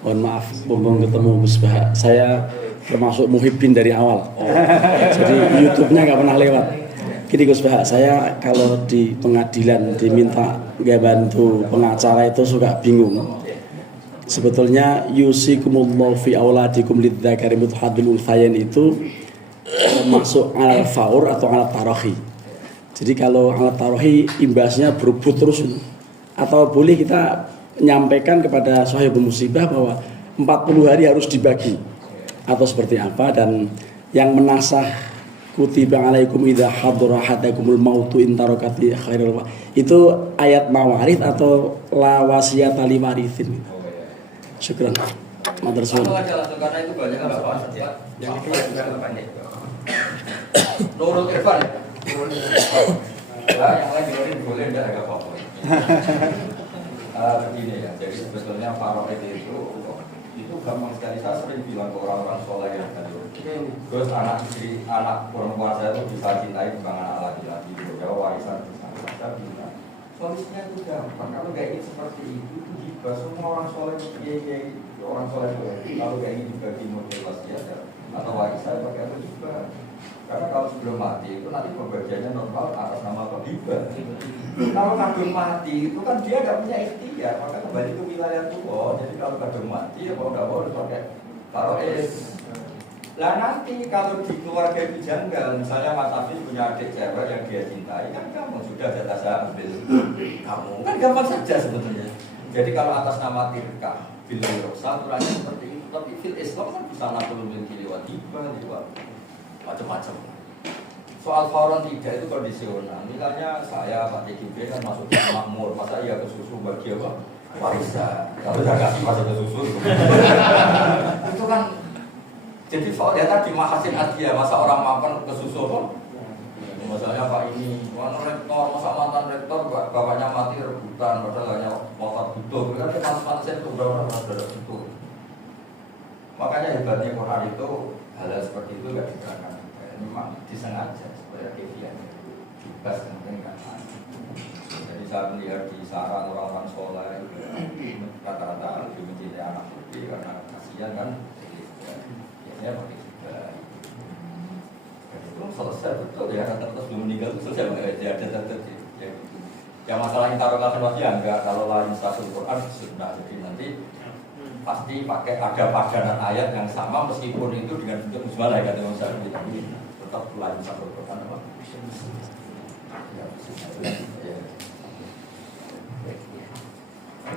Mohon maaf, mumpung ketemu Gus Bah. Saya termasuk muhibbin dari awal. Jadi YouTube-nya nggak pernah lewat. Gini Gus Bah, saya kalau di pengadilan diminta nggak bantu pengacara itu suka bingung. Sebetulnya yusikumullahu fi auladikum lidzakari mithlu hadzil unthayain itu masuk alat faur atau alat tarohi. Jadi kalau alat tarohi imbasnya berubut terus, atau boleh kita menyampaikan kepada sahibul musibah bahwa 40 hari harus dibagi atau seperti apa. Dan yang menasah kutiba alaikum idza hadara ahadakumul mautu in tarakati khairul itu ayat mawarith atau la wasiyata li warithin. Syukran. Matur suwun. Karena itu banyak enggak pas ya. Yang itu pendek. Nurul Irfan. Yang lain dengerin boleh enggak agak apa-apa. Begini ya. Jadi sebetulnya faraid itu gampang sekali. Saya sering bilang ke orang-orang soleh yang tadi. Terus anak istri, anak perempuan saya itu bisa cintai dengan anak laki-laki. Jadi warisan bisa bilang. Solusinya itu gampang. Kalau nggak ingin seperti itu hibah. Semua orang soleh, orang soleh itu. Kalau nggak ingin dibagi model wasiat atau warisan, pakai itu juga. Karena kalau sebelum mati itu nanti pembagiannya normal atas nama apa? Hibah. Kalau kadung mati itu kan dia nggak punya ikhtiar, maka kembali ke wilayah tua. Jadi kalau kadung mati ya mau nggak mau harus pakai tarois. Lah nanti kalau di keluarga itu janggal, misalnya Mas Hafiz punya adik cewek yang dia cintai, kan kamu sudah jatah saya ambil kamu, kan gampang saja sebetulnya. Jadi kalau atas nama tirkah, bil roksa, aturannya seperti itu. Tapi fil Islam kan bisa nakul milki lewat hibah, lewat macam-macam. Soal fauron tidak itu kondisional. Misalnya saya Pak TGB kan masuk ke makmur, masa iya ke susu bagi apa? Warisan. Kalau saya kasih masuk ke susu, itu kan. Jadi soalnya tadi mahasin adia, masa orang makan ke susu kok? Misalnya Pak ini, mana rektor, masa mantan rektor, bapaknya mati rebutan, padahal hanya motor butuh, kan dia panas-panasin itu berapa ada butuh. Makanya hebatnya Quran itu hal seperti itu nggak diterangkan, memang disengaja supaya kefian bebas mungkin kan. Jadi saya melihat di sarang orang-orang soleh, kata-kata lebih mencintai anak putih karena kasihan kan. Ya pakai juga. Itu selesai betul ya, terus belum meninggal itu selesai nggak ada terjadi. Ya masalah yang taruh kasih wasiat enggak, kalau lain satu Quran sudah jadi nanti pasti pakai ada padanan ayat yang sama meskipun itu dengan bentuk musmalah kata Imam Syafi'i, tapi tetap lain satu Quran apa?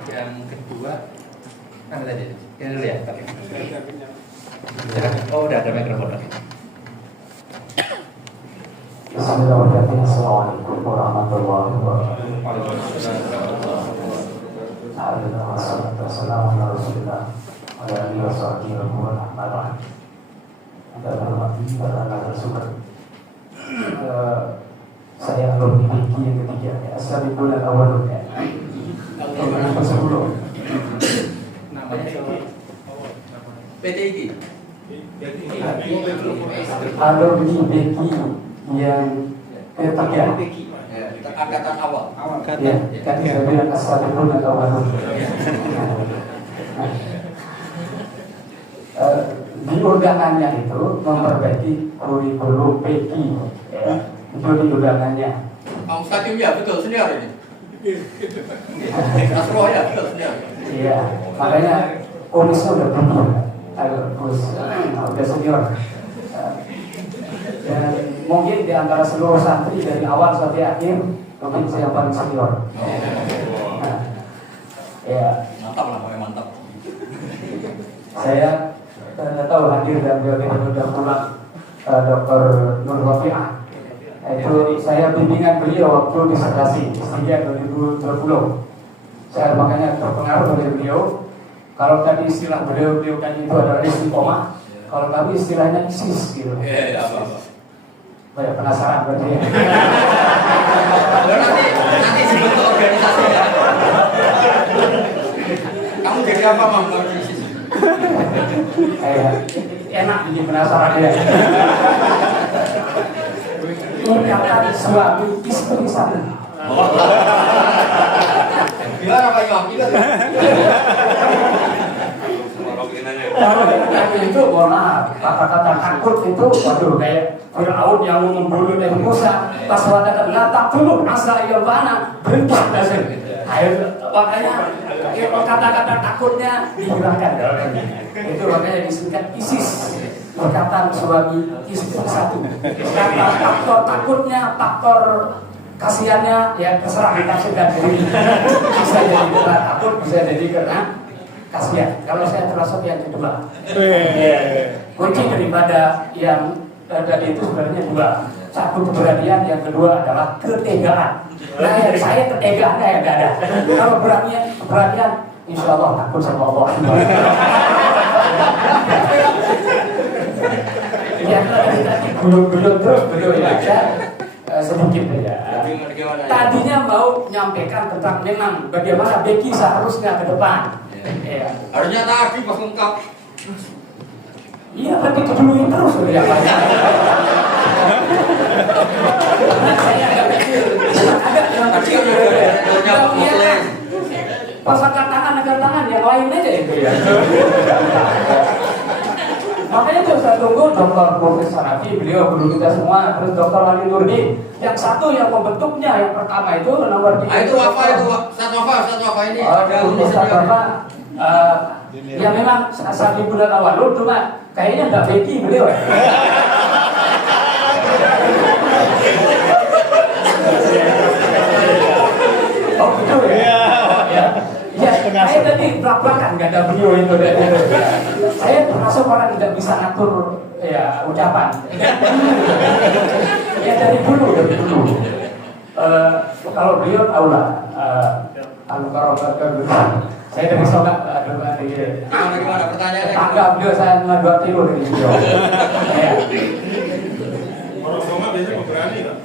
Yang kedua, apa tadi? Ini dulu ya, pakai. Oh, udah ada mikrofon lagi. Bismillahirrahmanirrahim. Assalamualaikum warahmatullahi wabarakatuh. Saya alumni Biki yang ketiga, As-Sabiqun al-Awwalun. Tahun 10. Namanya PTIG. Alumni Biki yang ketiga. Angkatan awal. Ya, kan saya bilang As-Sabiqun al-Awwalun. Di undangannya itu memperbaiki kurikulum PKI, ya, itu di undangannya. Om Sakim ya betul senior ini. Asro ya betul senior. Iya, makanya kumisnya udah tinggi, udah senior. Dan mungkin di antara seluruh santri dari awal sampai akhir mungkin saya yang paling senior. Nah, ya. Mantap lah, pokoknya mantap. Saya tahu hadir dan beliau sudah pulang Dr. Nur Wafi'ah. Itu saya bimbingan beliau waktu disertasi Istinja 2020. Saya makanya terpengaruh oleh beliau. Kalau tadi istilah beliau kan itu adalah istiqomah. Kalau kami istilahnya ISIS gitu. Iya, apa-apa. Banyak penasaran berarti ya. Nanti sebut organisasi ya. Kamu jadi apa Mam kalau di ISIS? Enak bikin penasaran ya. Meninggalkan suami istri sana. Gimana Pak Imam? Kalau tadi itu mohon maaf, kata-kata takut itu waduh kayak Fir'aun yang membunuh Nabi Musa. Pas kata tak dulu asa mana berhenti dasar. Makanya kata-kata takutnya dihilangkan. Itu makanya disebutkan ISIS. Perkataan suami istri satu. Kata faktor takutnya, faktor kasihannya ya terserah ditafsirkan sendiri. Bisa jadi karena takut, bisa jadi karena kasihan. Kalau saya termasuk yang kedua. Kunci daripada yang tadi itu sebenarnya dua. Satu keberanian, yang kedua adalah ketegaan. Nah, yang saya ketegaannya yang nggak ada. Kalau keberanian, insya Allah takut sama Allah. Ya, tadi gulung-gulung terus beliau ya sedikit ya. Tadinya mau nyampaikan tentang memang bagaimana Becky seharusnya ke depan. Ya. Harusnya tadi pas lengkap. Iya, tapi keduluin terus ya. Saya agak kecil ya. Pas angkat tangan yang lain aja itu ya. Makanya itu saya tunggu Dr. Profesor Hanafi, beliau guru kita semua, terus Dr. Wali Nurdin. Yang satu yang membentuknya, yang pertama itu nomor 3. Itu apa itu? Satu apa ini? Ustaz apa? Ya memang saat di bulan awal cuma kayaknya nggak Becky beliau ya. Oh gitu ya. Ya, saya tadi belak-belakan nggak ada beliau itu. Saya termasuk orang yang tidak bisa ngatur ya ucapan. Ya dari dulu. Kalau beliau tahu lah, saya dari Sobat, Gimana pertanyaannya? tangga beliau saya 2 kilo dari beliau. Orang Somad biasanya berani nggak?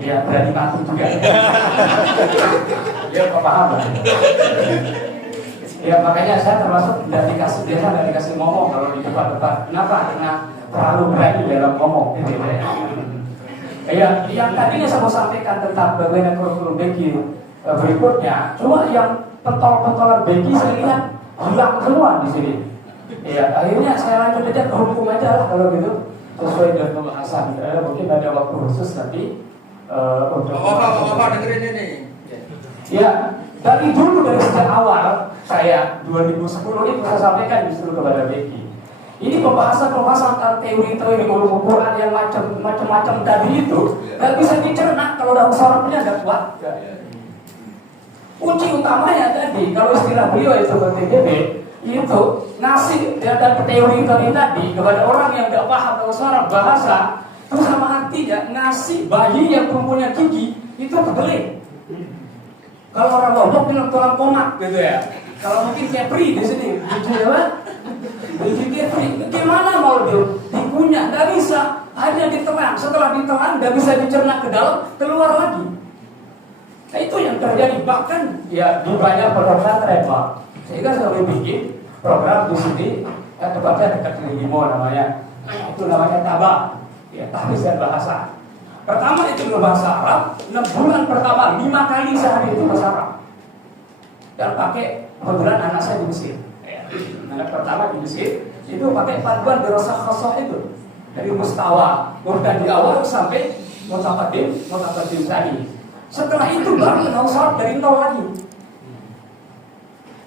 Ya berani mati juga. Dia paham. Ya makanya saya termasuk biasa dikasih ngomong kalau di depan-depan. Kenapa? Karena terlalu berani dalam ngomong. Ya, yang tadinya saya mau sampaikan tentang bagaimana kurikulum Becky berikutnya, cuma yang pentol-pentolan Becky saya lihat hilang semua di sini. Ya, akhirnya saya lanjut aja ke hukum aja lah kalau gitu, sesuai dengan pembahasan. Mungkin ada waktu khusus nanti untuk. Apa dengerin ini? Ya, dari dulu dari sejak awal saya 2010 ini saya sampaikan justru kepada Becky. Ini pembahasan tentang teori-teori ulum Quran yang macam-macam tadi itu nggak bisa dicerna kalau dalam sorotnya nggak kuat. Kunci utamanya tadi kalau istilah beliau itu BTGB itu ngasih dan teori-teori tadi kepada orang yang nggak paham dalam sorot bahasa, terus sama artinya ngasih bayi yang punya gigi itu kebeling. Kalau orang Lombok bilang tulang komak gitu ya. Kalau mungkin Kepri di sini, gitu ya Pak. Biji Kepri, gimana mau dikunyah? Nggak bisa, hanya ditelan. Setelah ditelan, nggak bisa dicerna ke dalam, keluar lagi. Nah itu yang terjadi. Bahkan ya di banyak pesantren Pak. Sehingga saya bikin program di sini, tepatnya dekat Limo namanya. Itu namanya Tabak, ya tahfiz dan bahasa. Pertama itu berbahasa Arab, 6 bulan pertama 5 kali sehari itu bahasa Arab. Dan pakai kebetulan anak saya di Mesir. Anak pertama di Mesir itu pakai panduan berasa khasah itu dari mustawa, dari awal sampai mutaqaddim tadi. Setelah itu baru Nausar dari nol lagi.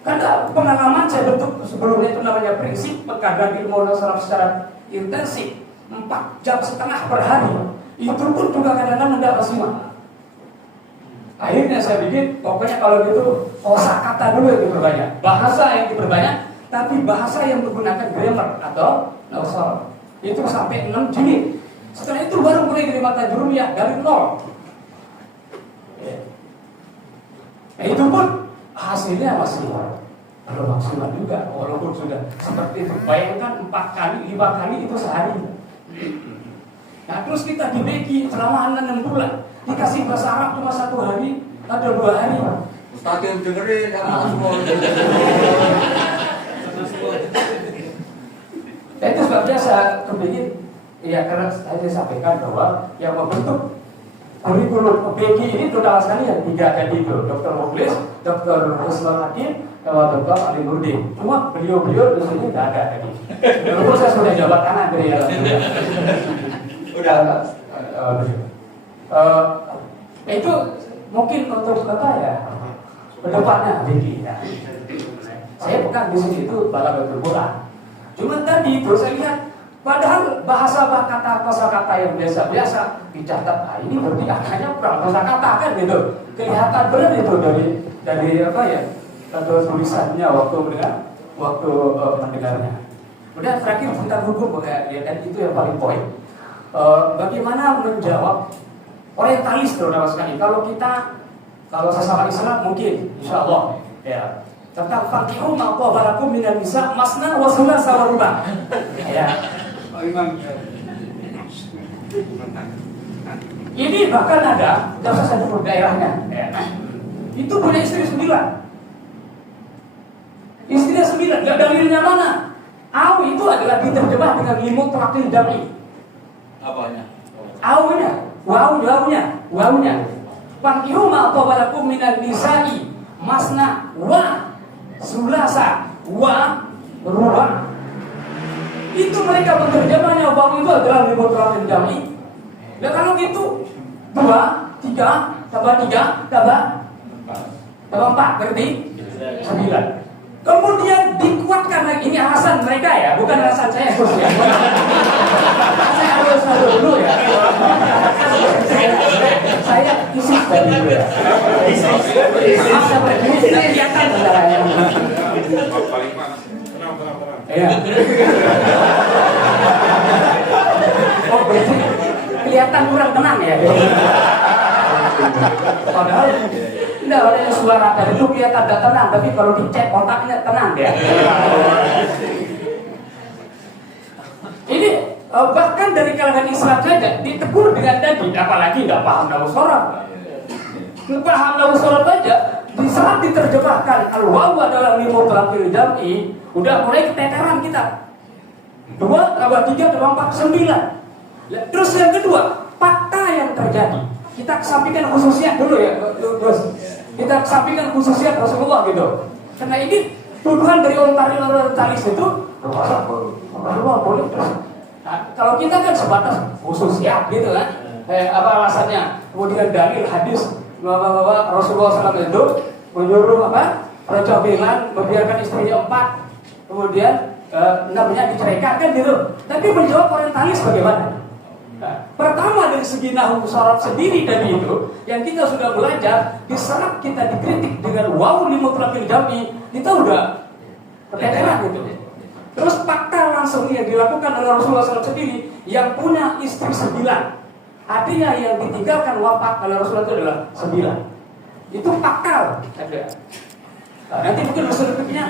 Karena pengalaman saya bentuk sebelumnya itu namanya prinsip pengkajian ilmu Nausar secara intensif 4,5 jam per hari. Itu pun juga kadang-kadang tidak semua. Akhirnya saya bikin, pokoknya kalau gitu kosakata dulu yang diperbanyak, bahasa yang diperbanyak, tapi bahasa yang menggunakan grammar atau nausar itu sampai 6 jilid. Setelah itu baru mulai dari mata jurumiyah dari nol. Nah, itu pun hasilnya masih belum maksimal juga, walaupun sudah seperti itu. Bayangkan 4 kali, 5 kali itu sehari. Nah terus kita di Becky selama 6 bulan dikasih bahasa Arab cuma 1 hari atau 2 hari. Ustaz yang dengerin anak semua. Nah itu sebabnya saya kepingin, ya karena saya sampaikan bahwa yang membentuk kurikulum BG ini total sekali ya 3 tadi itu, Dr. Mukhlis, Dr. Ruslan Hakim, Dr. Ali Nurdin. Cuma beliau-beliau di sini tidak ada tadi. Walaupun saya sudah jabat tangan dari dalam Udah. Itu mungkin untuk apa ya pendampaknya BG ya. Saya pegang di sini itu Balaghatul Quran. Cuma tadi itu saya lihat, padahal bahasa kata yang biasa-biasa dicatat, ini berarti hanya kosakata kan gitu. Kelihatan benar itu dari apa ya, atau tulisannya waktu mendengarnya. Kemudian terakhir tentang hukum ya, dan itu yang paling poin. Bagaimana menjawab orientalis terutama sekali. Kalau sesama Islam mungkin, insya Allah ya. Tentang fakihu ma'qo balakum minan nisa masna wa thulatsa wa ruba'. Ya. Ini bahkan ada, tidak usah saya sebut daerahnya. Ya. Itu punya istri 9. Istrinya 9, nggak dalilnya mana? Au itu adalah diterjemah dengan limut terakhir dami. Apanya? Aunya, waunya. Fakihu ma'qo balakum minan nisa'i masna wa sulasa wa ruba. Itu mereka menerjemahnya bahwa itu adalah limuteratin jami. Dan kalau gitu 2, 3, tambah 3, tambah 4 berarti 9. Kemudian dikuatkan lagi, ini alasan mereka ya, bukan alasan saya ya. Saya harus dulu ya. Saya isi dari dulu ya. Maaf sampai ini kelihatan saudaranya. Iya. Oh berarti kelihatan kurang tenang ya. Padahal tidak ada suara tadi itu kelihatan tidak tenang, tapi kalau dicek otaknya tenang ya. Ini bahkan dari kalangan Islam saja ditegur dengan tadi, apalagi nggak paham nahu sorot. Paham nahu sorot aja, di saat diterjemahkan al-wawu adalah limuteratil jam'i, udah mulai keteteran kita. 2 tambah 3 tambah 4 9. Terus yang kedua, fakta yang terjadi. Kita kesampingkan khususnya dulu ya, terus kita kesampingkan khususnya Rasulullah gitu. Karena ini tuduhan dari orientalis itu, Rasulullah boleh terus. Nah, kalau kita kan sebatas khususnya gitu kan, apa alasannya? Kemudian dalil hadis bahwa Rasulullah SAW itu menyuruh apa? Raja Bilan membiarkan istrinya 4, kemudian namanya diceraikan kan gitu. Tapi menjawab orientalis bagaimana? Nah, pertama dari segi nahwu sorab sendiri tadi itu yang kita sudah belajar, di saat kita dikritik dengan wawu limuteratil jam'i, kita udah keteteran gitu. Terus fakta langsung yang dilakukan oleh Rasulullah SAW sendiri yang punya istri 9. Artinya yang ditinggalkan wafat oleh Rasulullah itu adalah 9. Itu fakta. Nah, nanti mungkin berikutnya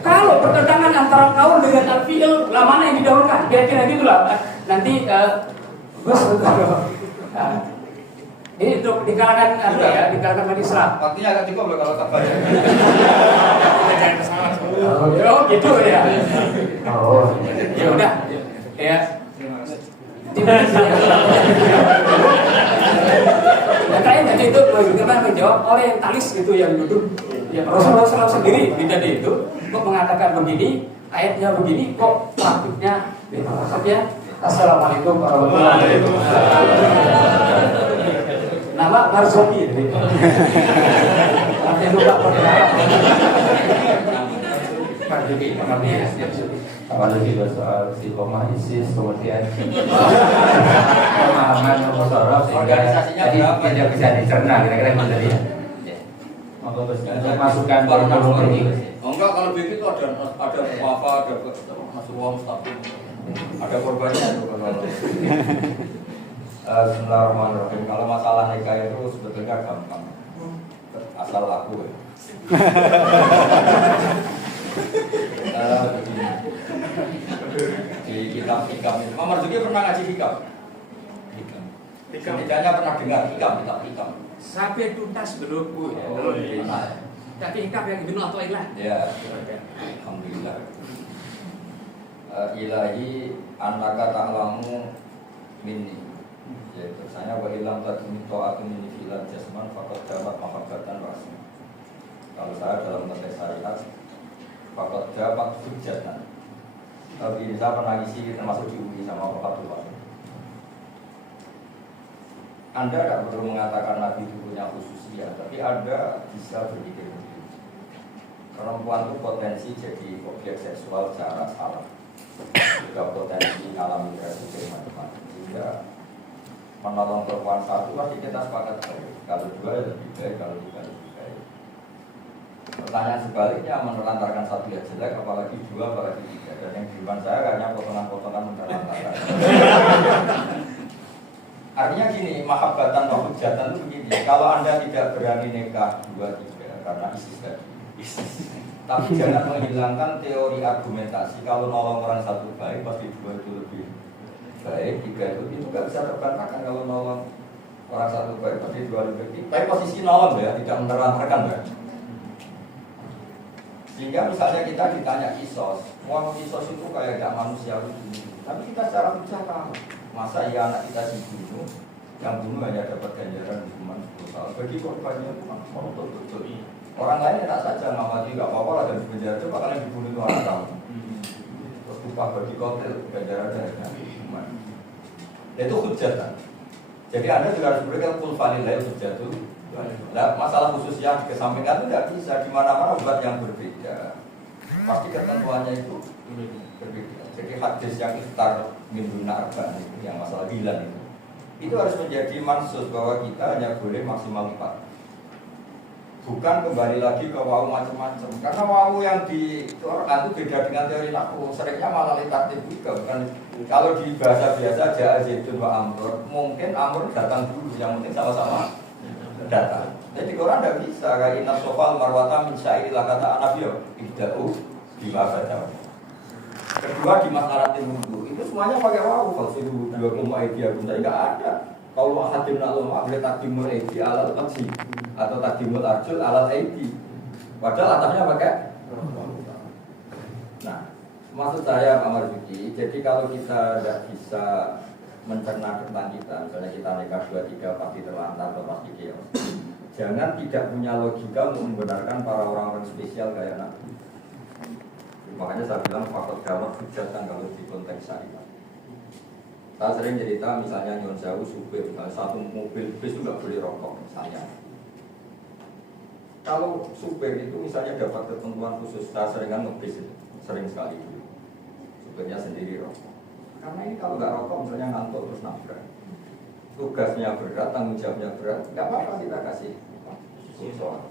kalau pertentangan antara kaul dengan al-fi'il, lah mana yang didahulukan? Kira-kira gitulah. Nanti ini untuk di kalangan ya, di kalangan Islam. Waktunya agak cukup loh kalau tak banyak. Oh gitu ya. Oh ya udah ya. Nah kalian tadi itu bagaimana menjawab orientalis itu yang duduk. Ya Rasulullah SAW sendiri di tadi itu kok mengatakan begini, ayatnya begini, kok praktiknya itu maksudnya. Assalamualaikum warahmatullahi wabarakatuh. Nama Marzuki. Artinya lupa perkenalan. Marzuki, namanya. Awalnya juga soal istiqomah ISIS, kemudian pemahaman musyarah sehingga jadi tidak bisa dicerna, kira-kira gitu tadi ya. Untuk masukan kurikulum ini. Enggak, kalau begitu ada wafa, ada masuk uang mustaqim. Ada korbannya itu kalau Bismillahirrahmanirrahim. Kalau masalah nikah itu sebetulnya gampang, asal laku ya. Di kitab hikam itu, Mama Marzuki pernah ngaji hikam? Setidaknya pernah dengar kitab hikam. Sampai tuntas belum bu? Belum. Tapi hikam yang Ibnu Athaillah. Ya, alhamdulillah. Ilahi annaka ta'lamu minni. Ya, tersanya wa ilam tadumi ta'atun ini filan jasman fakot dapat mahabbatan rasmi. Kalau saya dalam konteks syariat fakot dapat hujatan. Tapi ini saya pernah isi termasuk di UI sama Bapak Tuhan. Anda tidak perlu mengatakan Nabi itu punya khususiyah, tapi Anda bisa berpikir begini. Perempuan itu potensi jadi objek seksual secara salah, juga potensi alami resiko macam-macam. Sehingga menolong perempuan satu pasti kita sepakat baik. Kalau dua ya lebih baik, kalau tiga lebih baik. Pertanyaan sebaliknya menelantarkan satu ya jelek, apalagi dua, apalagi tiga. Dan yang di depan saya kayaknya potongan-potongan menelantarkan. Artinya gini, mahabbatan wa hujatan itu begini. Kalau Anda tidak berani nikah 2, 3 karena ISIS tadi. Tapi jangan menghilangkan teori argumentasi. Kalau nolong orang satu baik, pasti 2 itu lebih baik, 3 itu gak bisa terbantahkan. Kalau nolong orang satu baik, pasti 2 lebih baik. Tapi posisi nolong ya, tidak menerantarkan ya. Sehingga misalnya kita ditanya kisos, mau kisos itu kayak gak manusia itu. Tapi kita secara bicara, masa iya anak kita dibunuh, yang bunuh hanya dapat ganjaran hukuman 10 tahun. Bagi korbannya itu mau betul-betul. Orang lain enak saja ngamati nggak apa-apa lah dan di penjara. Coba kalian dibunuh itu anak kamu. Terus upah bagi kotel ganjaran dan hukuman. Itu hujatan. Jadi Anda juga harus berikan full valid hujat itu. Nah, masalah khususnya dikesampingkan itu tidak bisa di mana-mana obat yang berbeda. Pasti ketentuannya itu berbeda. Jadi hadis yang iftar min duna arba'in yang masalah bilan itu harus menjadi mansus bahwa kita hanya boleh maksimal 4. Bukan kembali lagi ke wau macam-macam. Karena wau yang di Quran itu beda dengan teori nahwu. Seringnya malah litatif juga. Bukan kalau di bahasa biasa ja'a zaidun wa amr, mungkin amr datang dulu, yang penting sama-sama datang. Jadi Quran tidak bisa kayak inna sofal marwata min sya'irillah kata anabiyah ibda'u bima badaw. Kedua di masalah wudhu itu semuanya pakai wawu. Kalau itu 2 idea pun tidak ada. Kalau hadim naklum boleh takdimul aidi alat taksi atau takdimul arjul alat aidi. Padahal atasnya pakai. Nah, maksud saya Pak Marzuki, jadi kalau kita tidak bisa mencerna tentang kita, misalnya kita nikah 2, 3 pasti terlantar atau pasti chaos. Jangan tidak punya logika untuk membenarkan para orang-orang spesial kayak Nabi. Makanya saya bilang faktor gawat hujatan kalau di konteks syariat. Saya sering cerita misalnya nyon jauh supir, misalnya satu mobil bis itu nggak boleh rokok misalnya. Kalau supir itu misalnya dapat ketentuan khusus, saya sering kan ngebis itu, sering sekali dulu. Supirnya sendiri rokok. Karena ini kalau nggak rokok misalnya ngantuk terus nabrak. Tugasnya berat, tanggung jawabnya berat, nggak apa-apa kita kasih khusus.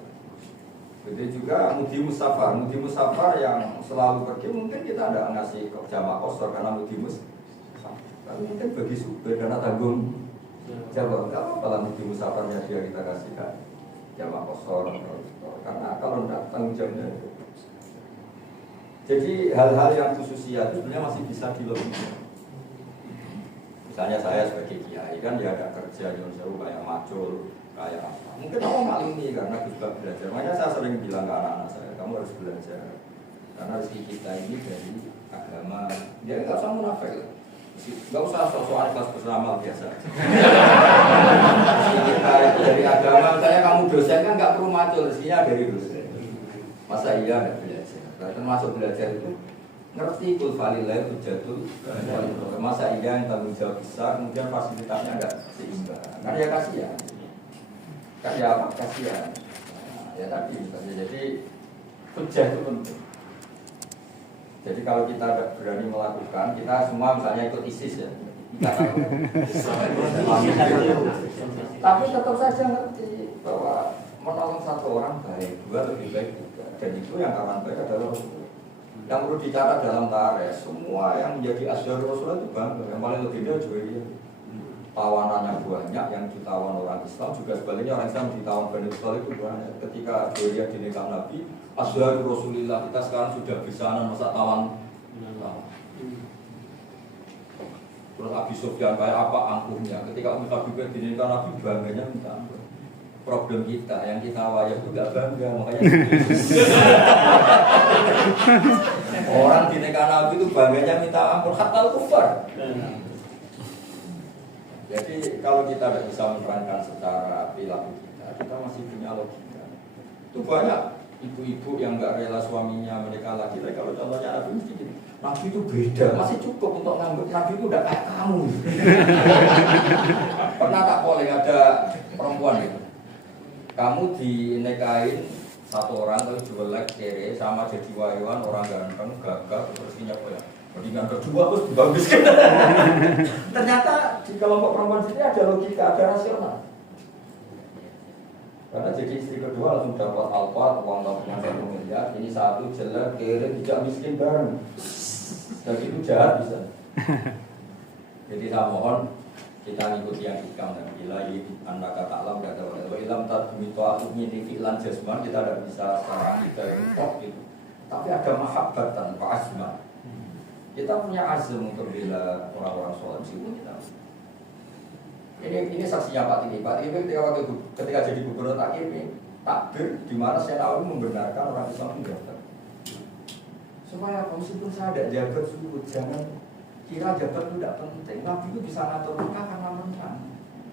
Begitu juga mudi musafar yang selalu pergi mungkin kita tidak ngasih jamaah kosor karena mudi musafar. Tapi mungkin bagi supir karena tanggung jawab nggak apa-apa lah mudi musafarnya dia kita kasihkan jamaah kosor karena kalau tidak tanggung jawabnya. Jadi hal-hal yang khususnya itu sebenarnya masih bisa dilogika. Misalnya saya sebagai kiai kan ya ada kerja yang seru kayak macul kayak apa. Mungkin aku maklumi karena juga belajar. Makanya saya sering bilang ke anak-anak saya, kamu harus belajar. Karena rezeki kita ini dari agama. Dia nggak usah munafik, nggak usah sok-sokan kelas bersama biasa. Rezeki kita itu dari agama. Misalnya kamu dosen kan nggak perlu macul, rezekinya dari dosen. Masa iya nggak belajar? Nah, termasuk belajar itu ngerti kul falillah hujatul. Masa iya yang tanggung jawab besar, kemudian fasilitasnya nggak seimbang. Karena ya kasihan. Karya apa? Kasihan. Ya tadi misalnya, jadi hujah itu penting. Jadi kalau kita tidak berani melakukan, kita semua misalnya ikut ISIS ya. Tapi tetap saja ngerti bahwa menolong satu orang baik, 2 lebih baik juga. Dan itu yang kawan baik adalah Rasulullah. Yang perlu dicatat dalam tarikh, semua yang menjadi asyhar Rasulullah itu bangga. Yang paling legenda juga dia. Tawanannya banyak, yang ditawan orang Islam juga sebaliknya orang Islam ditawan Bani Israil itu banyak. Ketika dia dinikah Nabi, asyhadu Rasulillah, kita sekarang sudah besanan masa tawan. Terus Abi Sufyan kayak apa angkuhnya? Ketika Umi Habibah dinikah Nabi, bangganya minta ampun. Problem kita, yang kita wayah itu gak bangga, makanya orang dinikah Nabi itu bangganya minta ampun, hatta kufar. Jadi kalau kita tidak bisa menerangkan secara perilaku kita masih punya logika. Itu banyak ibu-ibu yang nggak rela suaminya menikah lagi. Tapi kalau contohnya Nabi mesti gini, Nabi itu beda, masih cukup untuk nganggap Nabi itu udah kayak kamu. Pernah tak boleh ada perempuan gitu, kamu dinikahin satu orang tapi jelek kere sama jadi wayuan orang ganteng gagah terus punya mendingan kedua terus dibaguskan. Ternyata di kelompok perempuan sini ada logika, ada rasional. Karena jadi istri kedua langsung dapat alfa uang tabungan 1 miliar, ini satu jelek kere tidak miskin bareng. Dan itu jahat bisa. Jadi saya mohon kita ngikuti yang hikam dan ilahi anda kata alam kata ilam tadmito ini fi'lan jasman kita tidak bisa sekarang kita kok gitu. Tapi ada mahabbat tanpa asma. Kita punya azam untuk bela orang-orang sholat meskipun kita. Ini saksinya Pak Tini ketika jadi gubernur takbir di mana saya tahu membenarkan orang Islam itu daftar. Supaya meskipun saya tidak jabat suruh jangan kira jabat itu tidak penting. Nabi itu bisa ngatur Mekah karena menang.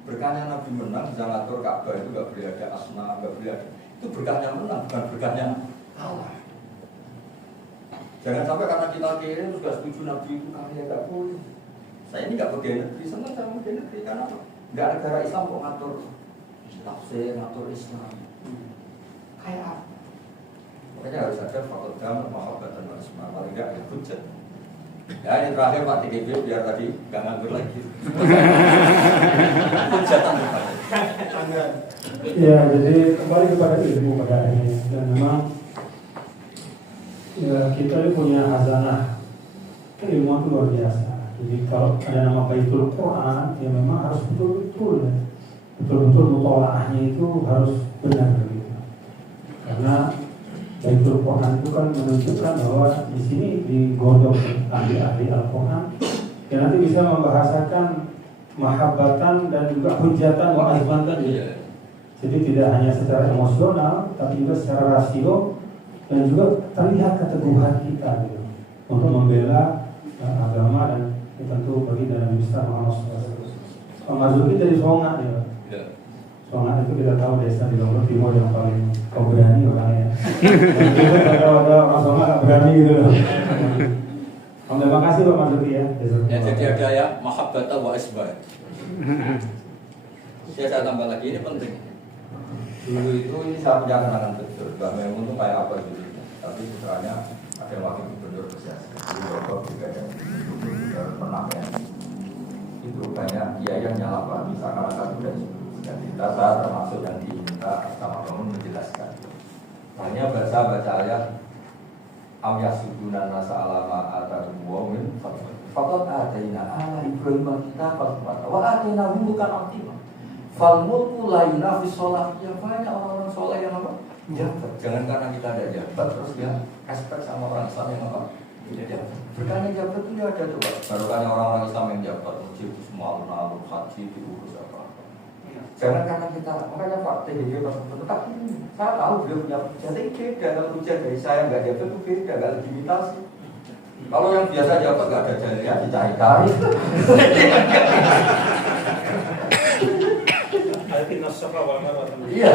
Berkahnya Nabi menang bisa ngatur Ka'bah itu nggak boleh ada asna, nggak boleh ada. Itu berkahnya menang bukan berkahnya kalah. Jangan sampai karena kita kiri terus gak setuju Nabi itu kami tidak boleh. Saya ini nggak pegawai negeri, senang sama pegawai negeri karena nggak negara Islam kok ngatur tafsir, ngatur Islam. Kayak apa? Makanya harus ada fakultas mahabbatan asma, paling nggak ada hujat. Ya ini terakhir Pak TGB biar tadi nggak nganggur lagi. Hujatan ya, jadi kembali kepada ilmu pada akhirnya dan memang ya, kita ini punya hazanah keilmuan itu luar biasa. Jadi kalau ada nama Baitul Quran ya memang harus betul-betul mutolaahnya itu harus benar gitu. Karena Baitul Quran itu kan menunjukkan bahwa di sini digodok ahli-ahli Al-Quran yang nanti bisa membahasakan mahabbatan dan juga hujatan wa azman tadi. Jadi tidak hanya secara emosional tapi juga secara rasio dan juga terlihat keteguhan kita gitu, untuk membela agama dan tentu bagi Nabi besar Muhammad SAW. Pak Marzuki dari Songat ya. Songat itu kita tahu desa di Lombok Timur yang paling berani orangnya. Kalau ada orang Songat nggak berani gitu loh. Terima kasih Pak Marzuki ya. Ya jadi ada ya mahabbata wa asbah. Saya tambah lagi ini penting. Dulu itu ini saya punya kenangan betul. Mbak Memun itu kayak apa dulu. Tapi putranya ada wakil gubernur Bekasi. Di Lombok juga ada gubernur pernah ya. Itu banyak dia yang nyala misalkan satu dan dan kita termasuk yang diminta sama Memun menjelaskan. Hanya baca ayat am yasudunan nasa alama atau mu'min faqad ataina ala ibrahim kita wa ataina bukan optimal. Fal mulku la yunafis sholat. Yang banyak orang-orang sholat yang apa? Jabat. Jangan karena kita ada jabat terus dia respect sama orang Islam yang apa? Tidak jabat. Berkahnya jabat itu ada tuh. Barokahnya orang-orang Islam yang jabat masjid itu semua alun-alun haji diurus apa-apa. Jangan karena kita, makanya Pak TGG tetap ini. Saya tahu beliau punya jadi beda. Kalau ujian dari saya nggak jabat itu beda, nggak legitimasi. Kalau yang biasa jabat nggak ada jalurnya dicari-cari. Iya.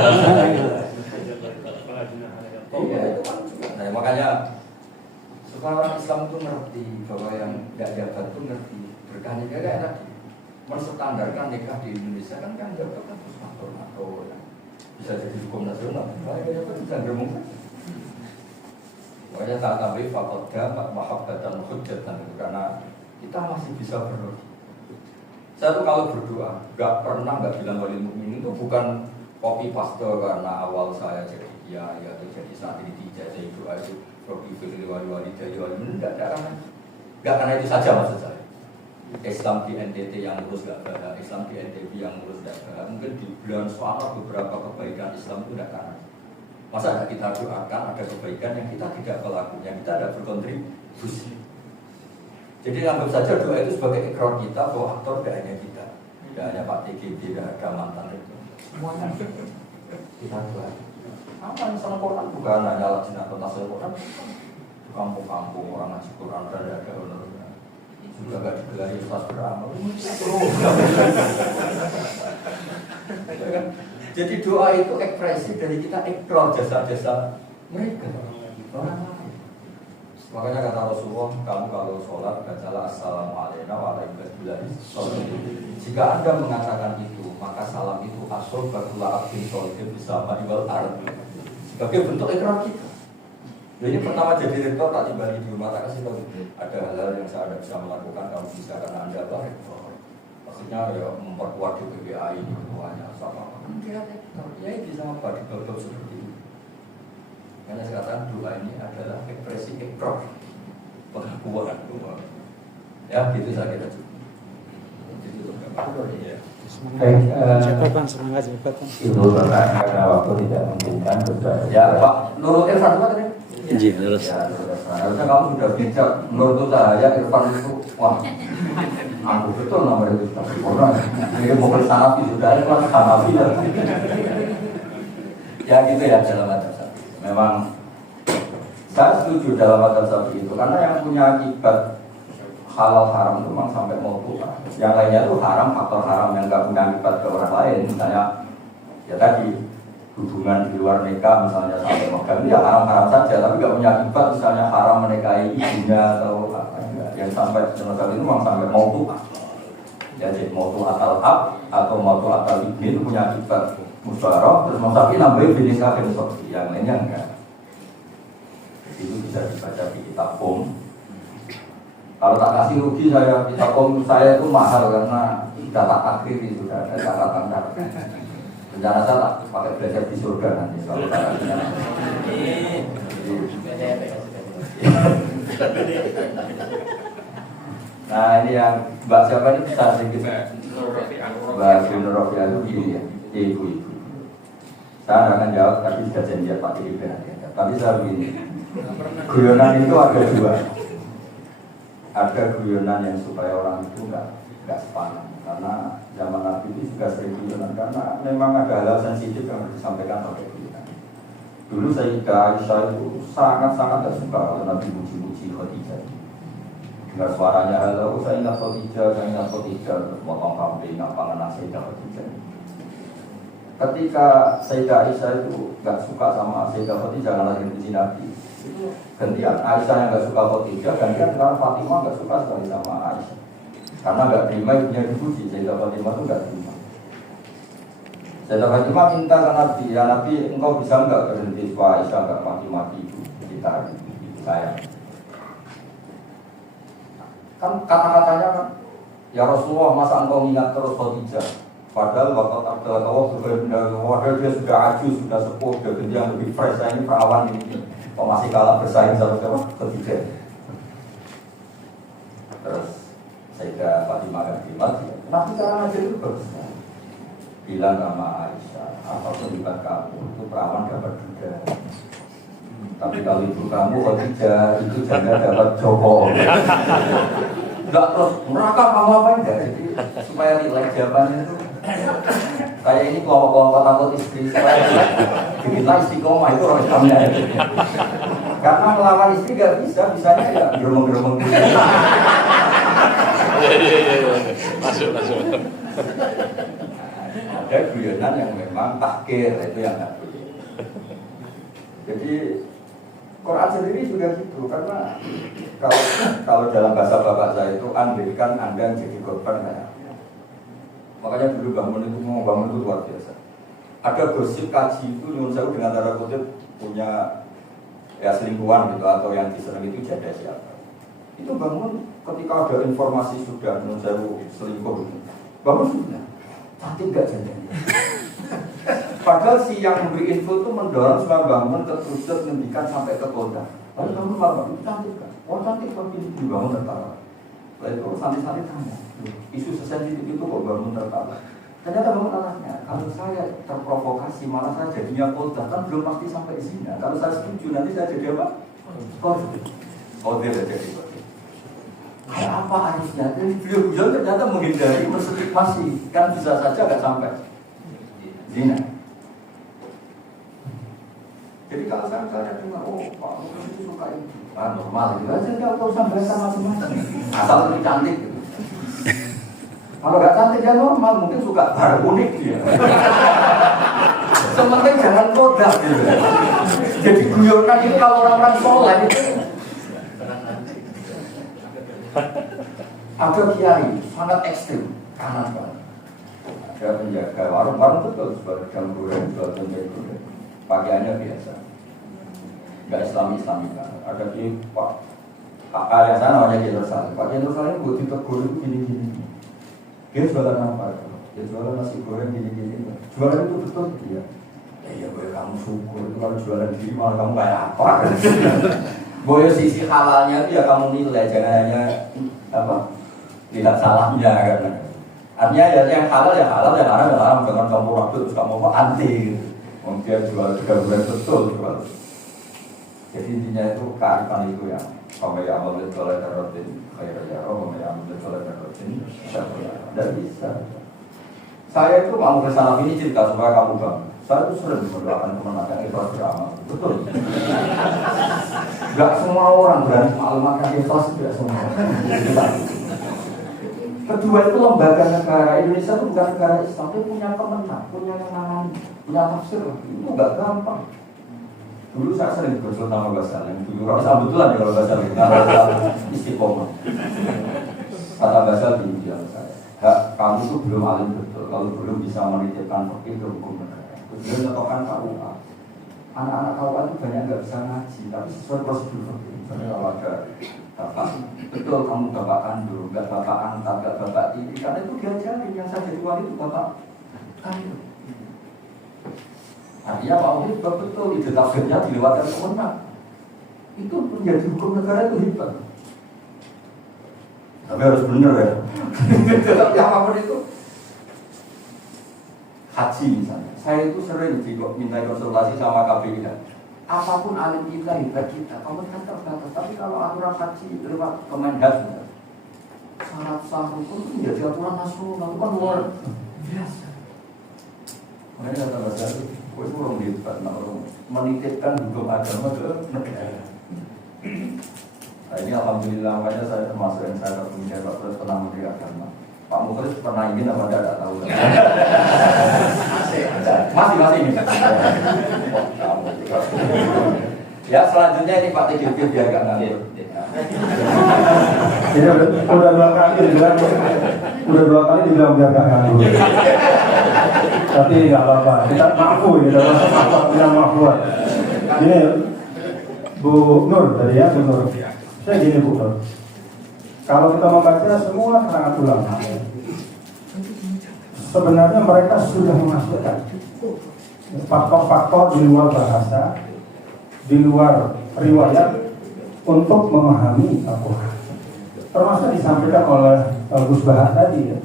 Iya itu kan. Nah makanya sekarang Islam itu ngerti bahwa yang tidak jabat itu ngerti berkahnya dia enak. Menstandarkan nikah di Indonesia kan jabat kan terus ngatur ya. Bisa jadi hukum nasional. Kalau jabat bisa berumum. Makanya saat Nabi fakoda mahabbatan hujatan itu karena kita masih bisa berlogika. Saya tuh kalau berdoa, nggak bilang wali mukmin itu bukan copy paste karena awal saya jadi kiai atau jadi santri tidak saya doa itu Robi Firli wali dari wali nggak karena itu saja maksud saya. Islam di NTT yang lurus nggak ada, Islam di NTB yang lurus nggak ada. Mungkin di bulan suara beberapa kebaikan Islam itu tidak karena. Masa kita doakan ada kebaikan yang kita tidak melakukan, yang kita tidak berkontribusi. Jadi anggap saja doa itu sebagai ikrar kita bahwa aktor tidak hanya kita, tidak hanya Pak TGB, tidak ada mantan itu, semuanya kita doa. Apa misalnya Quran bukan hanya lajnah atau tasawuf Quran, kampung-kampung orang ngaji Quran dan ada honornya. juga gak digelari pas beramal. Jadi doa itu ekspresi dari kita ekor jasa-jasa mereka orang lain. Makanya kata Rasulullah, kamu kalau sholat bacalah assalamualaikum warahmatullahi wabarakatuh. Jika Anda mengatakan itu, maka salam itu asal barulah abdin sholihin bersama ibal ardi sebagai bentuk ikrar kita. Jadi pertama jadi rektor tak tiba di rumah, tak kasih tahu ada hal-hal yang saya tidak bisa melakukan, kamu bisa karena Anda adalah rektor. Maksudnya ya memperkuat di PBA ini semuanya sama. Ya bisa apa di bab seperti ini. Karena sekarang doa ini adalah ekspresi ikrar pengakuan doa. Ya gitu saya kira. Baik, Jabatan, semangat jabatan. itu karena waktu tidak memungkinkan berbahagia. Ya Pak, Nurul Irfan apa tadi? Iya, terus. Ya, harusnya kamu sudah bijak. Menurut saya Irfan itu, wah, aku betul namanya itu. Orang ini mobil Hanafi sudah Irfan Hanafi. Ya gitu ya dalam madzhab Syafi'i. Memang saya setuju dalam madzhab Syafi'i itu karena yang punya akibat halal haram itu memang sampai mau tua. Yang lainnya itu haram, faktor haram yang nggak punya akibat ke orang lain. Misalnya ya tadi hubungan di luar nikah misalnya sampai megang ya haram-haram saja, tapi nggak punya akibat misalnya haram menikahi ibunya atau apa yang sampai sebenarnya itu memang sampai mau tua. Jadi mau tua atal ab atau mau tua atal ibn itu punya akibat musyawarah, terus tapi nambahin binika bin sofi, yang lainnya enggak. Itu bisa dibaca di kitab Kalau tak kasih rugi saya kitab saya itu mahal karena sudah tak akhiri sudah ada catatan. Rencana saya tak pakai belajar di surga nanti kalau tak kasih. Nah ini yang Mbak siapa ini bisa sedikit Mbak Nur Rofiah itu gini ya, ibu-ibu. Saya akan jawab tapi sudah janjian Pak Tiri nanti. Tapi saya begini, guyonan itu ada dua. Ada guyonan yang supaya orang itu nggak sepanang. Karena zaman Nabi itu juga sering guyonan karena memang ada hal sensitif yang harus disampaikan pakai guyonan. Dulu Sayyidah Aisyah itu sangat-sangat tidak suka kalau Nabi muji-muji Khadijah. Dengar suaranya halo, saya ingat Khadijah, potong kambing, panganan Sayyidah Khadijah. Ketika Sayyidah Aisyah itu nggak suka sama Sayyidah Khadijah karena dipuji Nabi, itu gantian Aisyah yang nggak suka Khadijah, gantian karena Fatimah nggak suka sekali sama Aisyah karena nggak terima ibunya dipuji. Sayyidah Fatimah itu nggak terima. Sayyidah Fatimah minta ke Nabi, ya Nabi engkau bisa nggak berhenti supaya Aisyah nggak Fatimah ibu kita, ibu saya. Kan kata-katanya kan, ya Rasulullah masa engkau ingat terus Khadijah? Padahal waktu padahal dia sudah ajus, sudah sepuh, sudah ganti yang lebih fresh. Saya ini perawan ini, kok masih kalah bersaing sama Khadijah. Terus Sayyidah Fatimah kan mati. Nabi cara aja itu bagus. Bilang sama Aisyah, apapun juga kamu itu perawan dapat juga. Tapi kalau ibu kamu Khadijah itu jangan dapat Joko. Enggak terus neraka kamu apa enggak? Jadi supaya relax jawabannya itu kayak ini kelompok-kelompok takut istri supaya kita istiqomah itu orang Islamnya. Karena melawan istri gak bisa, bisanya ya geremeng-geremeng. Masuk. Ada guyonan yang memang takhir, itu yang nggak boleh. Jadi Quran sendiri juga gitu, karena kalau dalam bahasa bapak saya itu andaikan Anda jadi korban kayak. Makanya dulu bangun itu luar biasa. Ada gosip kaji itu nyuruh saya dengan tanda kutip punya ya selingkuhan gitu atau yang diserang itu janda siapa. Itu bangun ketika ada informasi sudah nyuruh saya selingkuh itu. Bangun sudah cantik gak jandanya. Padahal si yang memberi info itu mendorong supaya bangun tertutup ngendikan sampai ke kota. Lalu bangun malam itu cantik kan? Oh cantik kok ini bangun tertawa. Lalu itu santai-santai tanya, isu sesensitif itu kok bangun tertawa? Ternyata bangun anaknya, kalau saya terprovokasi malah saya jadinya kota kan belum pasti sampai sini. Kalau saya setuju nanti saya jadi apa? Kodir jadi kodir. Kayak apa harusnya? Beliau ternyata menghindari menstigmasi kan bisa saja nggak sampai zina. Jadi kalau saya dengar, oh Pak Mukhlis itu suka itu, normal gitu aja, nggak usah bahasa macam-macam, asal lebih cantik gitu. Kalau nggak cantik ya normal, mungkin suka barang unik dia. Sementing jangan kodak gitu. Jadi guyonan itu kalau orang-orang soleh itu ada kiai sangat ekstrim, kanan banget. Ada penjaga warung betul sebagai gangguan jual tempe goreng, pakaiannya biasa, nggak Islami kan. Ada di Pak yang sana namanya Jenderal Salim. Pak Jenderal Salim buat ditegur itu gini. Dia jualan apa? Dia jualan nasi goreng gini. Jualan itu betul dia. Ya boleh kamu syukur itu kalau jualan diri malah kamu kayak apa? Boleh sisi halalnya itu ya kamu nilai, jangan hanya apa tidak salahnya kan. Artinya ya yang halal ya halal, yang haram ya haram. Jangan kamu waktu terus kamu apa anti. Mungkin jual gabungan betul jual. Jadi intinya itu kearifan itu yang kamu yang ambil oleh terotin kayak kamu yang ambil oleh terotin tidak bisa. Saya itu mau ke sana ini cerita supaya kamu bangga. Saya itu sering mendoakan kemenangan ikhlas beramal, betul. Gak semua orang berani maklumatkan ikhlas, tidak semua. Kedua itu lembaga negara Indonesia itu bukan negara Islam, tapi punya kemenang, punya yang namanya, punya tafsir. Itu gak gampang. Dulu saya sering berjual nama Basal, yang dulu rasa betulan ya kalau Basal istiqomah. Kata Basal di ujian saya, kamu itu belum alim betul, kalau belum bisa menitipkan fikih ke hukum negara. Dia menetapkan KUA. Anak-anak KUA itu banyak nggak bisa ngaji, tapi sesuai prosedur fikih. Misalnya kalau ada bapak, betul kamu bapak kandung, nggak bapak angkat, nggak bapak tiri, karena itu diajarin yang saya jadi wali itu bapak kandung. Artinya Pak Mukhlis betul ide tafsirnya dilewatkan kemenang. Itu menjadi hukum negara itu hebat. Tapi harus benar ya. Tapi apapun itu. Haji misalnya, saya itu sering minta konsultasi sama KPI. Apapun alim kita, hebat kita, kamu kan terbatas. Tapi kalau aturan haji lewat Kemenhas, syarat sah hukum itu menjadi aturan nasional, itu kan luar biasa. Makanya kata bahasa itu, itu orang hebat, orang menitipkan hukum agama ke negara. Nah ini alhamdulillah, makanya saya termasuk yang saya punya Pak pernah menteri agama. Pak Mukhlis pernah ingin apa tidak tahu. Masih ini. Ya selanjutnya ini Pak TGP biar gak nganggur. Jadi udah dua kali dibilang biar gak nganggur. Tapi nggak apa-apa, kita mampu kita bilang mampu. Ini Bu Nur tadi ya, Bu Nur. Saya gini Bu Nur. Kalau kita membaca semua karangan ulama, sebenarnya mereka sudah menghasilkan faktor-faktor di luar bahasa, di luar riwayat untuk memahami Al-Quran. Termasuk disampaikan oleh Gus Bahar tadi ya.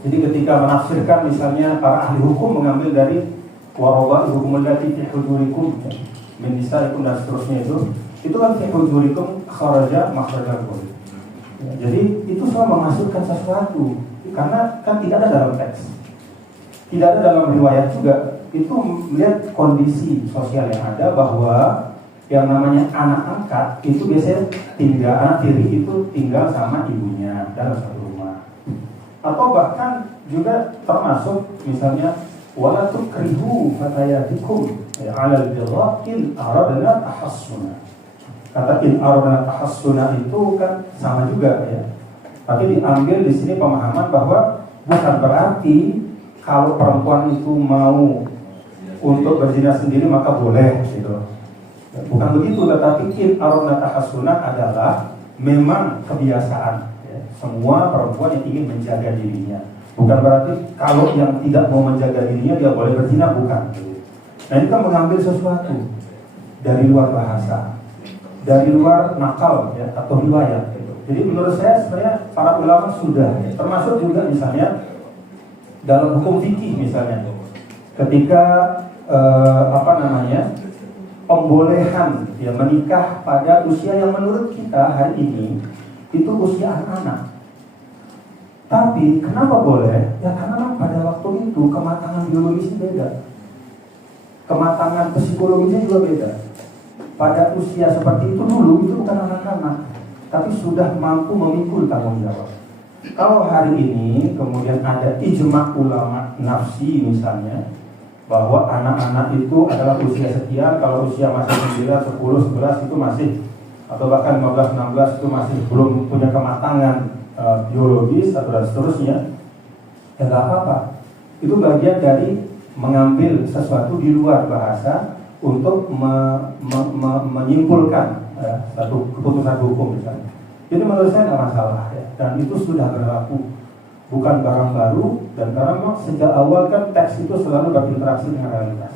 Jadi ketika menafsirkan misalnya para ahli hukum mengambil dari warawat hukum allati fi hujurikum min nisaikum dan seterusnya itu kan fi hujurikum kharaja makhrajal qaul. Jadi itu semua menghasilkan sesuatu karena kan tidak ada dalam teks, tidak ada dalam riwayat juga. Itu melihat kondisi sosial yang ada bahwa yang namanya anak angkat itu biasanya tinggal anak tiri itu tinggal sama ibunya dalam satu rumah, atau bahkan juga termasuk misalnya wala tukrihu fatayatikum ala al-birra in aradna tahassuna. Kata in aradna tahassuna itu kan sama juga ya. Tapi diambil di sini pemahaman bahwa bukan berarti kalau perempuan itu mau untuk berzina sendiri maka boleh gitu. Bukan begitu, tetapi in aradna tahassuna adalah memang kebiasaan ya. Semua perempuan yang ingin menjaga dirinya. Bukan berarti kalau yang tidak mau menjaga dirinya dia boleh berzina, bukan. Nah ini kan mengambil sesuatu dari luar bahasa, dari luar nakal ya, atau riwayat gitu. Jadi menurut saya sebenarnya para ulama sudah ya, termasuk juga misalnya dalam hukum fikih misalnya ketika pembolehan ya menikah pada usia yang menurut kita hari ini itu usia anak-anak. Tapi kenapa boleh? Ya karena pada waktu itu kematangan biologisnya beda. kematangan psikologisnya juga beda. Pada usia seperti itu dulu itu bukan anak-anak, tapi sudah mampu memikul tanggung jawab. Kalau hari ini kemudian ada ijma ulama nafsi misalnya, bahwa anak-anak itu adalah usia sekian, kalau usia masih 9, 10, 11 itu masih, atau bahkan 15, 16 itu masih belum punya kematangan biologis atau dan seterusnya, ya nggak apa-apa. Itu bagian dari mengambil sesuatu di luar bahasa untuk menyimpulkan satu keputusan hukum misalnya. Jadi menurut saya nggak masalah ya. Dan itu sudah berlaku, bukan barang baru. Dan karena memang sejak awal kan teks itu selalu berinteraksi dengan realitas.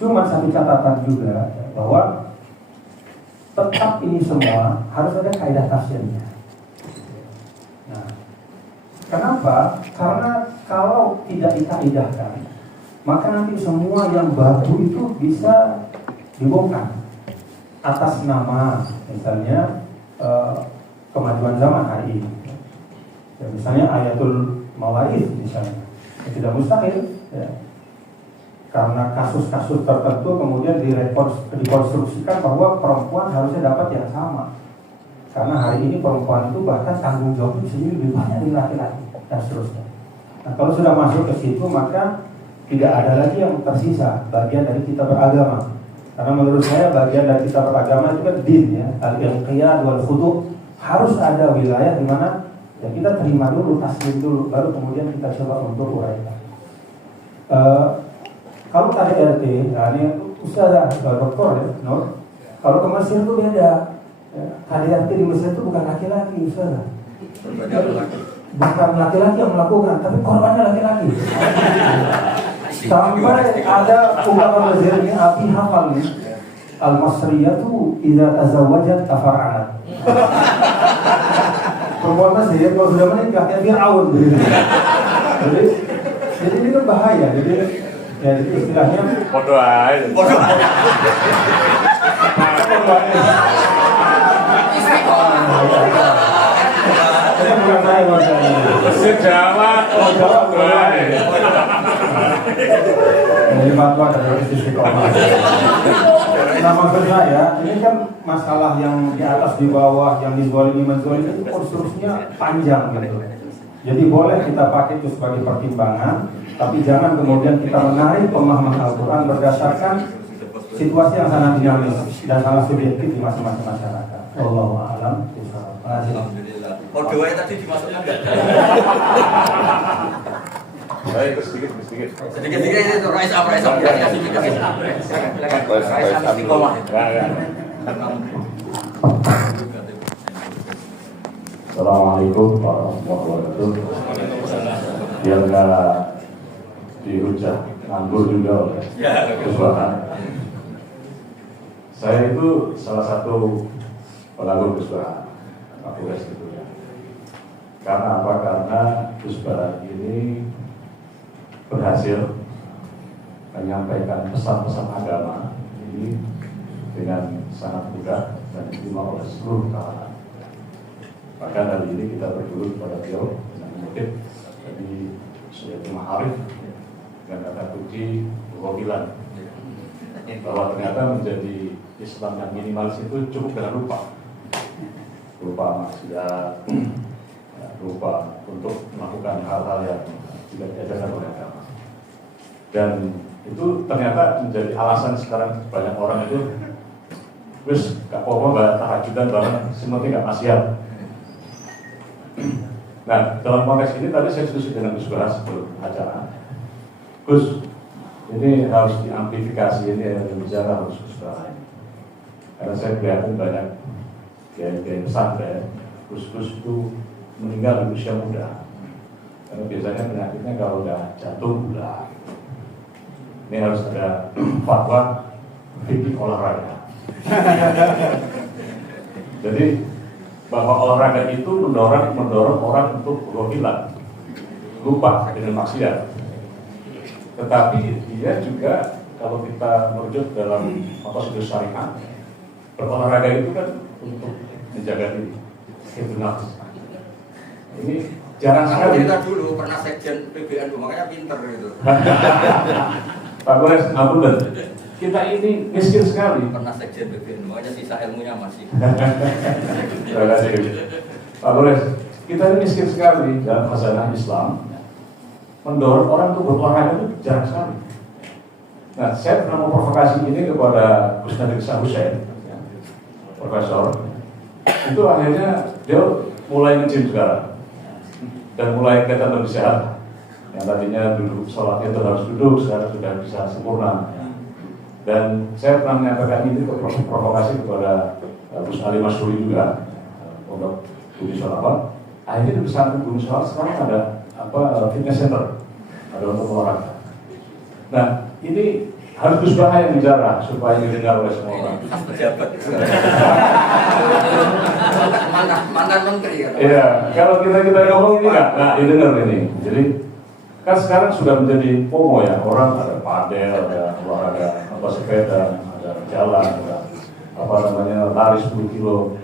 Cuma satu catatan juga ya, bahwa tetap ini semua harus ada kaidah tafsirnya. Nah, kenapa? Karena kalau tidak dikaidahkan, maka nanti semua yang baru itu bisa dibongkar atas nama misalnya kemajuan zaman hari ini. Ya, misalnya ayatul mawarid misalnya, ya, tidak mustahil ya. Karena kasus-kasus tertentu kemudian dikonstruksikan bahwa perempuan harusnya dapat yang sama. Karena hari ini perempuan itu bahkan tanggung jawabnya bisa lebih banyak dari laki-laki dan seterusnya. Nah, kalau sudah masuk ke situ maka tidak ada lagi yang tersisa bagian dari kita beragama. Karena menurut saya bagian dari kita beragama itu kan din ya, al-inqiyad wal khudu'. Harus ada wilayah di mana ya kita terima dulu, taslim dulu, baru kemudian kita coba untuk uraikan. Kalau tadi RT, nah ini Ustazah dokter ya, Nur. Kalau ke Mesir itu beda. KDRT di Mesir itu bukan laki-laki, Ustazah. Bukan laki-laki yang melakukan, tapi korbannya laki-laki. Sampai ada ungkapan Mesirnya, Abi hafal nih, Al-Masriyatu idza tazawwajat tafar'anat. Perempuan Mesir kalau sudah menikah kayak Fir'aun begitu. Jadi ini kan bahaya. Jadi ya istilahnya Bodoh aja. Ini bukan saya maksudnya. Jawa, bodoh aja. Ini fatwa dari istiqomah. Nah maksud saya, ini kan masalah yang di atas, di bawah, yang dizalimi, menzalimi itu konstruksinya panjang gitu. Jadi boleh kita pakai itu sebagai pertimbangan, tapi jangan kemudian kita menarik pemahaman Al-Quran berdasarkan situasi yang sangat dinamis dan sangat subjektif di masing-masing masyarakat. Wallahu a'lam. Alhamdulillah. Doanya tadi dimasukkan nggak? Baik, sedikit. Sedikit itu Raisam. Kasih. Raisam istiqomah. Assalamualaikum warahmatullahi wabarakatuh. Biar nggak dihujat nganggur juga oleh Kusbahan. Saya itu salah satu pengagum Kusbahan, Kapolres gitu ya. Karena apa? Karena Kusbahan ini berhasil menyampaikan pesan-pesan agama ini dengan sangat mudah dan diterima oleh seluruh kalangan. Bahkan hari ini kita berguru kepada beliau dengan mengutip dari Syekh Ma'arif dengan kata kunci kewakilan bahwa ternyata menjadi Islam yang minimalis itu cukup dengan lupa maksiat, lupa untuk melakukan hal-hal yang tidak diajarkan oleh agama. Dan itu ternyata menjadi alasan sekarang banyak orang itu wis gak apa-apa mbak tahajudan banget, seperti gak maksiat. Nah, dalam konteks ini tadi saya diskusi dengan Gus Baras sebelum acara. Gus, ini harus diamplifikasi, ini yang bicara harus Gus Baras. Karena saya kelihatan banyak kiai-kiai pesantren, Gus-Gus itu meninggal di usia muda. Karena biasanya penyakitnya kalau udah jantung gula. Ini harus ada fatwa fikih olahraga. Jadi bahwa olahraga itu mendorong orang untuk ghilah, lupa dengan maksiat. Tetapi dia juga kalau kita merujuk dalam maqasid syariah, berolahraga itu kan untuk menjaga diri, itu nafsu. Ini jarang sekali. Kita dulu pernah sekjen PBNU, makanya pinter gitu. Pak Gores, ngapunten. Kita ini miskin sekali. Pernah sekjen BPN, makanya sisa ilmunya masih. Terima kasih. Pak Gores, kita ini miskin sekali dalam masalah Islam. Mendorong orang untuk berolahraga itu jarang sekali. Nah, saya pernah memprovokasi ini kepada Gus Nadir Shah Hussein, Profesor. Itu akhirnya dia mulai nge-gym sekarang dan mulai kelihatan lebih sehat. Yang tadinya duduk sholatnya itu harus duduk, sekarang sudah bisa sempurna. Dan saya pernah menyampaikan ini ke provokasi kepada Gus Ali Masruri juga untuk Bumi Sholawat. Akhirnya di pesantren Bumi Sholawat sekarang ada fitness center, ada untuk olahraga. Nah, ini harus Gus Baha yang bicara supaya didengar oleh semua orang. Khas pejabat. Mantan menteri kan. Iya, kalau kita ngomong ini nggak didengar ini. Jadi kan sekarang sudah menjadi FOMO ya, orang ada padel, ada olahraga sepeda, ada jalan, ada lari 10 kilo.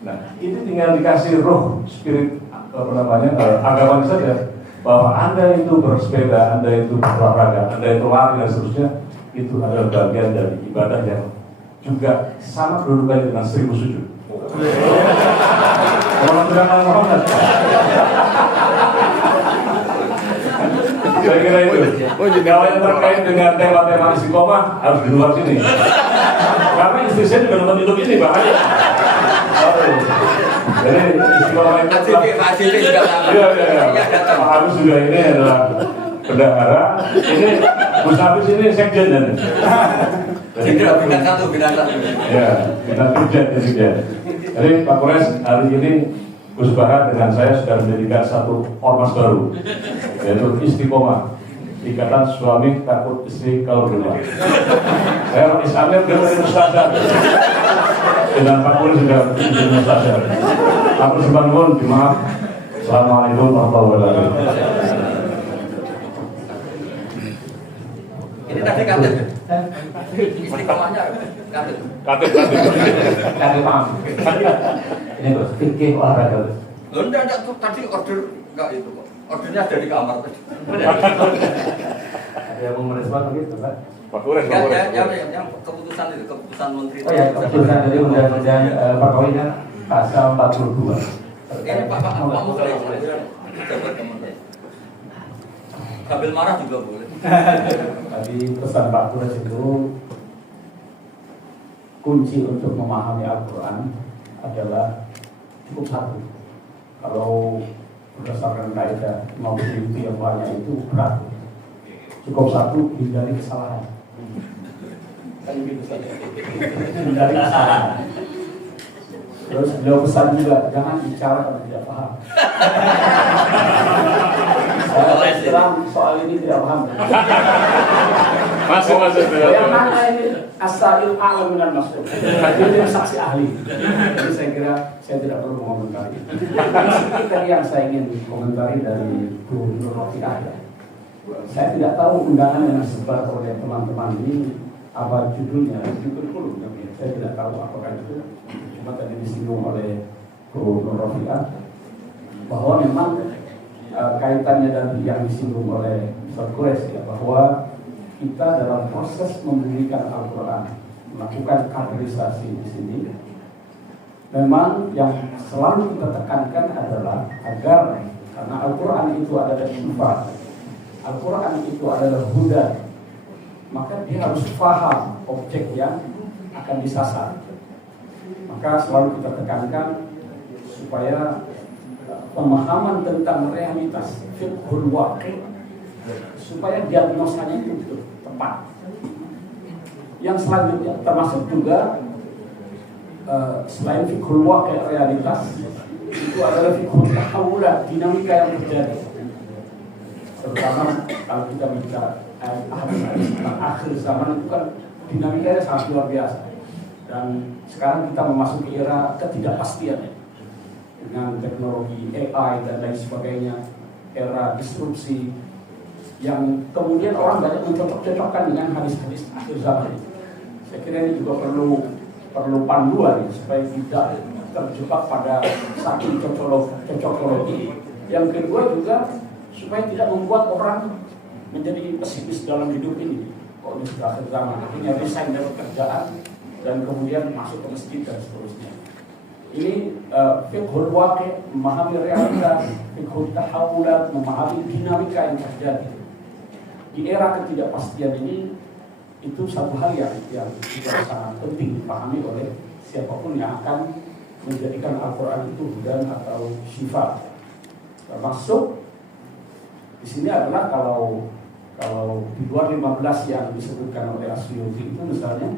Nah, ini tinggal dikasih roh, spirit agama saja, bahwa Anda itu bersepeda, Anda itu berolahraga, Anda itu lari dan seterusnya, itu adalah bagian dari ibadah yang juga sama kedudukannya dengan 1000 sujud. Orang sudah Muhammad. Kira-kira itu. Kalau yang terkait dengan tema-tema istiqomah harus di luar sini. Karena istri saya juga nonton YouTube ini, bahaya. Jadi istiqomah itu juga Pak Agus juga ini adalah bendahara. Ini Gus Hafiz ini sekjen dan. Bintang satu. Ya, bintang kerja. Jadi Pak Kores hari ini Gus Baha dengan saya sudah mendirikan satu ormas baru, yaitu Istiqomah, Ikatan Suami Takut Istri Kalau Berubah. Saya Rais Amir dari Mustazar, dengan Pak Kores juga dari Mustazar. Aku sebangun, maaf. Assalamualaikum warahmatullahi wabarakatuh. Ini tadi kantin. Istiqomahnya kantin. Kami paham. Ini Gus, fikih olahraga. Loh, enggak, tadi order enggak itu kok. Ordernya ada di kamar tadi. Ada yang mau merespon begitu, Pak? Pak Gores. Yang keputusan itu, keputusan menteri. Oh ya, keputusan dari undang-undang perkawinan pasal 42. Ini Pak Muslim, jabat kementerian. Sambil marah juga boleh. Tadi pesan Pak Kures itu kunci untuk memahami Al-Quran adalah cukup satu. Kalau berdasarkan kaidah Imam Suyuti yang banyak itu berat. Cukup satu, hindari kesalahan. Kan gitu saja. Hindari kesalahan. Terus beliau pesan juga jangan bicara kalau tidak paham. Saya terang soal ini tidak paham. Masuk. Yang mana ini asalil alam dan masuk. Ini saksi ahli. Jadi saya kira saya tidak perlu mengomentari. Seperti yang saya ingin komentari dari Bu Nur Rofiah. Saya tidak tahu undangan yang disebar oleh teman-teman ini apa judulnya. Judul saya tidak tahu apakah itu. Cuma tadi disinggung oleh Bu Nur Rofiah bahwa memang kaitannya dan yang disinggung oleh Ustaz Kures ya, bahwa kita dalam proses memberikan Al-Quran melakukan kaderisasi di sini, memang yang selalu kita tekankan adalah agar karena Al-Quran itu adalah sifat, Al-Quran itu adalah huda, maka dia harus paham objek yang akan disasar. Maka selalu kita tekankan supaya pemahaman tentang realitas fiqhul waqi' supaya diagnosanya itu tepat. Yang selanjutnya termasuk juga selain fiqhul waqi' realitas itu adalah fiqhul tahawulat, dinamika yang terjadi. Terutama kalau kita bicara akhir zaman itu kan dinamikanya sangat luar biasa. Dan sekarang kita memasuki era ketidakpastian dengan teknologi AI dan lain sebagainya, era disrupsi yang kemudian orang banyak mencocok-cocokkan dengan hadis-hadis akhir zaman. Saya kira ini juga perlu panduan supaya tidak terjebak pada satu cocokologi. Yang kedua juga supaya tidak membuat orang menjadi pesimis dalam hidup ini. kok ini sudah akhir zaman, akhirnya resign dari pekerjaan dan kemudian masuk ke masjid dan seterusnya. Ini fiqhul waqi', memahami realitas, fiqhul tahawulat, memahami dinamika yang terjadi. Di era ketidakpastian ini, itu satu hal yang juga sangat penting dipahami oleh siapapun yang akan menjadikan Al-Quran itu hudan atau syifa. Termasuk di sini adalah kalau di luar 15 yang disebutkan oleh Asyuti itu misalnya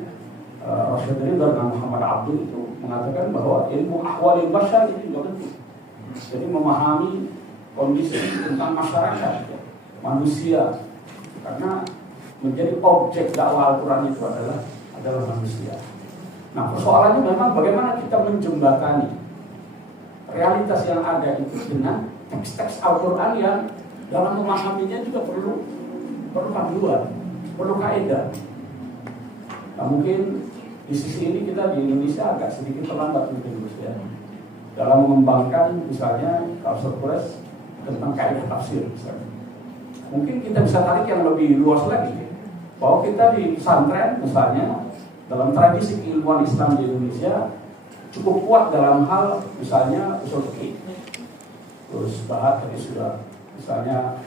Rasyid Ridha dan Muhammad Abdul itu mengatakan bahwa ilmu ahwalil bashar ini juga penting. Jadi memahami kondisi tentang masyarakat, manusia, karena menjadi objek dakwah Al-Quran itu adalah manusia. Nah, persoalannya memang bagaimana kita menjembatani realitas yang ada itu dengan teks-teks Al-Quran yang dalam memahaminya juga perlu panduan, perlu kaidah. Nah, mungkin di sisi ini kita di Indonesia agak sedikit terlambat mungkin ya, dalam mengembangkan misalnya Kautsar Quresh tentang kaidah tafsir misalnya. Mungkin kita bisa tarik yang lebih luas lagi, bahwa kita di pesantren misalnya dalam tradisi keilmuan Islam di Indonesia cukup kuat dalam hal misalnya usul fikih. Terus Bahat tadi sudah misalnya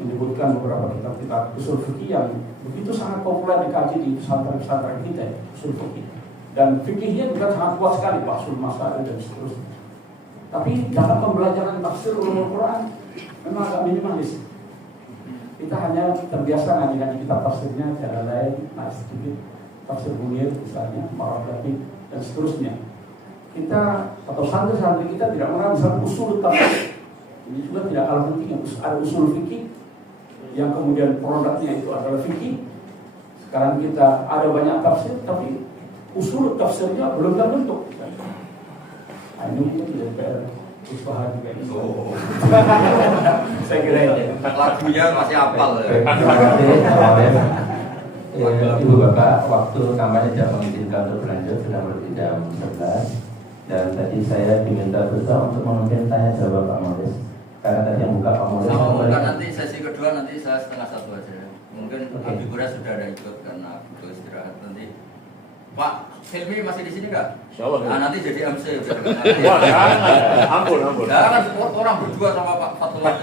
menyebutkan beberapa kitab-kitab usul fikih yang begitu sangat populer dikaji di pesantren-pesantren kita, usul fikih. Dan fikihnya juga sangat kuat sekali, Basul Masail dan seterusnya. Tapi dalam pembelajaran tafsir ulumul Quran memang agak minimalis. Kita hanya terbiasa ngaji kitab tafsirnya, cara lain, sedikit tafsir Munir misalnya, Maraghabi dan seterusnya. Kita atau santri-santri kita tidak mengenal misalnya usul tafsir. Ini juga tidak kalah penting. Ada usul fikih yang kemudian produknya itu adalah fikih. Sekarang kita ada banyak tafsir, tapi usul tafsirnya belum terbentuk. Nah, ini mungkin DPR usaha juga ini. Saya kira ini. Lagunya masih hafal. Terima kasih. Ibu Bapak, waktu kampanye tidak mengizinkan untuk berlanjut, sudah lebih jam 11. Dan tadi saya diminta berusaha untuk memimpin tanya jawab Pak Molis. Karena tadi yang buka Pak Molis. Bukan nanti sesi kedua nanti saya 1:30 aja. Mungkin Habib Quresh sudah ada ikut karena butuh istirahat nanti. Pak Hilmi masih di sini nggak? Insyaallah. Nah, nanti jadi MC. Wah, ampun. Nah, kan orang berdua sama Pak Fatullah.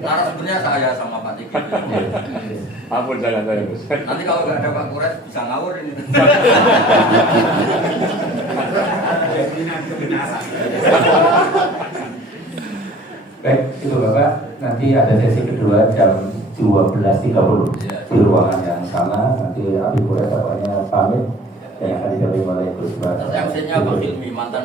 Narasumbernya saya sama Pak Tiki. Ampun saya. Nanti kalau nggak ada Pak Quresh bisa ngawur ini. Baik, Ibu Bapak, nanti ada sesi kedua jam 12.30 di ruangan yang sama. Nanti Habib Quresh pokoknya pamit dan yang akan didampingi oleh Gus Bapak. MC-nya Pak Hilmi mantan